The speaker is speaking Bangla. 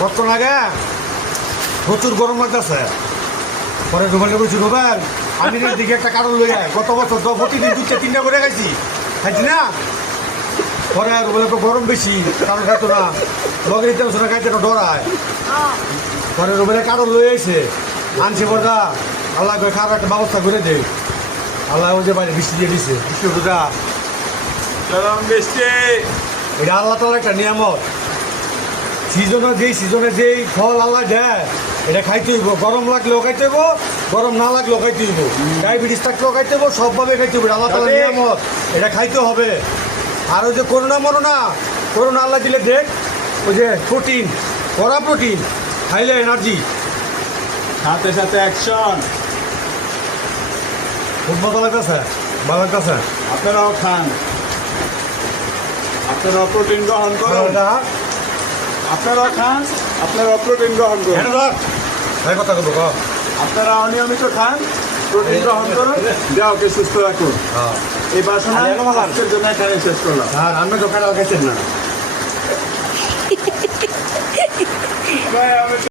কত লাগে প্রচুর গরম লাগতেছে। পরে রুবেলকে বলছি, রুবেল আমি দিকে একটা কারণ লই আয়, গত বছর তো প্রতিদিন 2-3টা করে খাইছি না। পরে রুবেলের তো গরম বেশি, কারণ খাইতো না, লগে নিতে না খাইতে না ডরায়। পরে রুবেলের কারণ লই আইছে, আনছে বড়া আল্লাহ খারাপ একটা ব্যবস্থা করে দেয়। আল্লাহ ওই যে বাইরে বৃষ্টি দিয়ে দিছে, বৃষ্টিটা এটা আল্লাহ তাআলার একটা নিয়ামত। সিজনে যেই ফল আল্লাহ দেয় এটা খাইতে হইব। গরম লাগলেও খাইতে হইব, গরম না লাগলেও খাইতে হইব, ডায়াবেটিস থাকলেও খাইতে হইব, সবভাবে খাইতে হইব। আল্লাহ তাআলার নিয়ামত, এটা খাইতে হবে। আর ওই যে করোনা আল্লাহ দিলে দেখ, ওই যে প্রোটিন, কড়া প্রোটিন খাইলে এনার্জি, সাথে সাথে অ্যাকশন। খুব মজা লাগতেছে, ভালো লাগতেছে। আপনারাও খান, আপনারাও প্রোটিন গ্রহণ করুন। আপনারাও খান, আপনারাও প্রোটিন গ্রহণ করুন। কথা বলবো, আপনারা অনিয়মিত খান, প্রোটিন গ্রহণ করুন, দেহকে সুস্থ রাখুন। এই বাসনা আজকের জন্য এখানে শেষ করলাম। আর আমি দোকানে লাগাইছেন না।